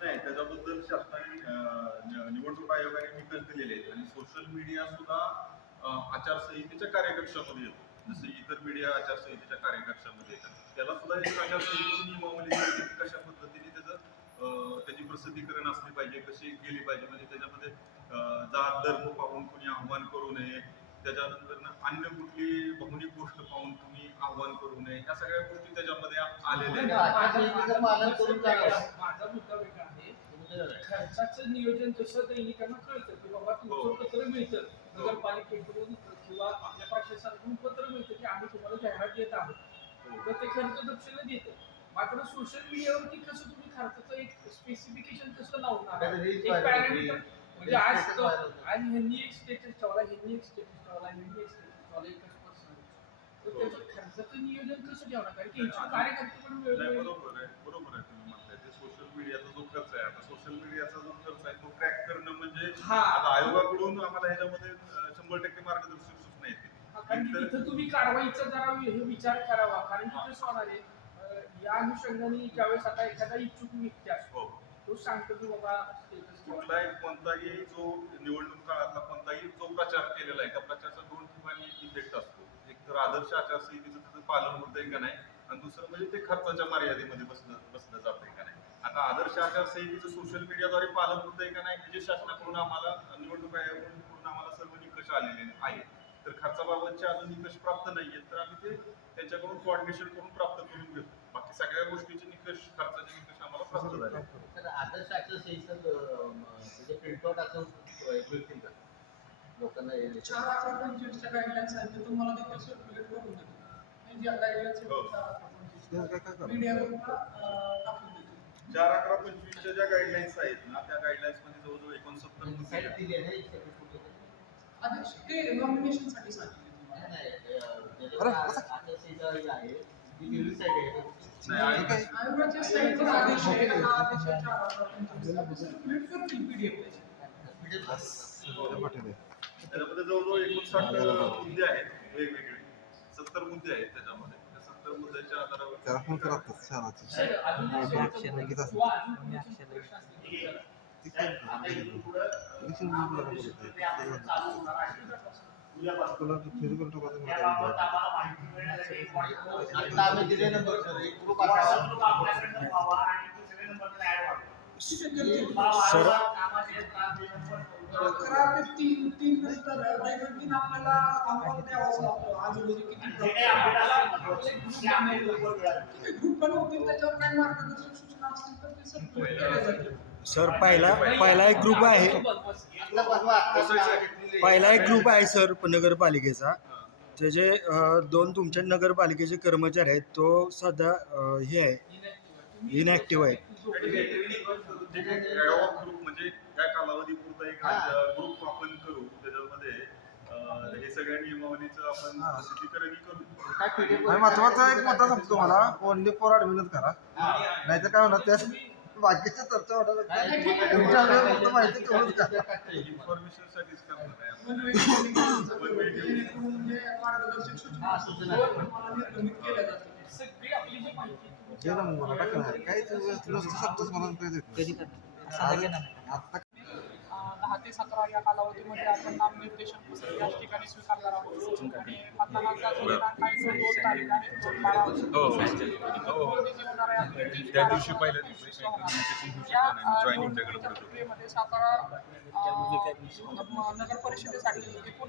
नाही त्याच्याबद्दल शासनाने निवडणूक आयोगाने निकष दिलेले आहेत. आणि सोशल मीडिया सुद्धा आचारसंहितेच्या कार्यकक्षामध्ये येतो. जसं इतर मीडिया आचारसंहितेच्या कार्यकक्षामध्ये येतात. त्याला सुद्धा एक आचारसंहितेची नियमावली कशा पद्धतीने त्याचं त्याची प्रसिद्धीकरण असली पाहिजे कशी गेली पाहिजे म्हणजे त्याच्यामध्ये जात धर्म पाहून कोणी आव्हान करू नये त्याच्यानंतर ना अन्य कुठली भावनिक गोष्ट पाहून तुम्ही आव्हान करू नये या सगळ्या गोष्टी त्याच्यामध्ये आलेल्या आहेत. आचारसंहितेचं पालन करून करावं. माझा मुद्दा वेगळा आहे. खर्चाचं नियोजन जसं दैनिकांना कळतं की बाबा तुमचं पत्र मिळतं. नगरपालिकेकडून किंवा आपल्या प्रशासनाकडून पत्र मिळतं की आम्ही तुम्हाला जाहिरात देत आहोत. तर ते खर्च तपशील देतं. मात्र सोशल मीडियावरती कसं तुम्ही खर्चाचं एक स्पेसिफिकेशन कसं लावणार? एक. म्हणजे आज. आज ह्यांनी एक स्टेटस ठेवला ह्यांनी एक स्टेटस ठेवला ह्यांनी एक स्टेटस ठेवला एकच person. तर त्याचं खर्चाचं नियोजन कसं ठेवणार कारण की ह्यांचे कार्यकर्ते पण वेगवेगळे बरोबर आहे बरोबर आहे तुम्ही म्हणताय ते सोशल मीडियाचा जो खर्च आहे आता सोशल मीडियाचा जो खर्च आहे तो ट्रॅक करणं म्हणजे हा. आता आयोगाकडून आम्हाला ह्याच्यामध्ये शंभर टक्के मार्गदर्शक सूचना येते कारण की तिथं तुम्ही कारवाईचा जरा हे विचार करावा कारण की कसं होणार आहे या अनुषंगाने ज्यावेळेस आता एखादा इच्छुक व्यक्ती असतो हो तो सांगतो की बाबा कुठलाही कोणताही जो निवडणूक काळातला कोणताही जो प्रचार केलेला आहे त्या प्रचाराचा दोन ठिकाणी इफेक्ट असतो. एक तर आदर्श आचारसंहितेचं त्याचं पालन होतंय का नाही? आणि दुसरं म्हणजे ते खर्चाच्या मर्यादेमध्ये बसलं बसलं जातंय का नाही? आता आदर्श आचारसंहितेचं सोशल मीडियाद्वारे पालन होतंय का नाही? म्हणजे शासनाकडून आम्हाला निवडणूक आयोगाकडून आम्हाला सर्व निकष आलेले आहेत. तर खर्चाबाबतचे अजून निकष प्राप्त नाही आहेत तर आम्ही ते त्यांच्याकडून कोऑर्डिनेशन करून प्राप्त करून घेतो. बाकी सगळ्या गोष्टीचे निकष खर्चाचे निकष आम्हाला प्राप्त झाले. तर आदर्श म्हणजे प्रिंटआउट असं मिळतील का? लोकांना हे- चार अकरा पंचवीसच्या गाईडलाईन्स आहेत ते तुम्हाला देखील सर्क्युलेट करून देतो. हे. ज्या अं, टाकून देतो. चार अकरा पंचवीसच्या ज्या गाईडलाईन्स आहेत ना त्या गाईडलाईन्समध्ये जवळजवळ एकोणसत्तर मुद्दे ते नॉमिनेशनसाठी सांगितले तुम्हाला. नाही, नाही, अं, ज्याच्यावर आचारसंहिता ही आहे आहे त्याच्यामध्ये जवळजवळ एकोणसाठ मुद्दे आहेत वेगवेगळे सत्तर मुद्दे आहेत त्याच्यामध्ये त्या सत्तर मुद्द्याच्या आधारावर सर. ती तीन तीन नंतर दैनंदिन आपल्याला अहवाल द्यावाच लागतो. आज रोजी किती ठीक आहे ग्रुप बनवतील त्याच्यावर काही मार्गदर्शक सूचना असतील तर ते सर्क्युलेट केल्या जातील. सर पहिला पहिला एक ग्रुप आहे पहिला एक ग्रुप आहे सर नगरपालिकेचा त्याचे दोन तुमच्या नगरपालिकेचे कर्मचारी आहेत तो सध्या हे आहे Inactive आहे. ग्रुप म्हणजे त्या कालावधीपुरता एक ग्रुप आपण करू त्याच्यामध्ये अं, हे सगळ्या नियमावलीचं आपण हा. प्रसिद्धीकरण करू काय PDF आणि महत्त्वाचा एक मुद्दा सांगतो तुम्हाला ओनली फॉर ॲडमिनच करा नाहीतर काय होणार त्या बाकीच्या चर्चा होणार तुमच्या फक्त माहिती तेवढंच करा इन्फॉर्मेशन साठीच करणार आहे हा. आता दहा ते सतरा या कालावधीमध्ये आपण नामनिर्देशन पुस्तक या ठिकाणी स्वीकारणार आहोत. आणि मतदानाचा दोन तारीख आहे. दोन बारा होणार आहे त्या दिवशी पहिल्या निवडणुकीच्या प्रक्रियेमध्ये सातारा अं, नगर परिषदेसाठी एकूण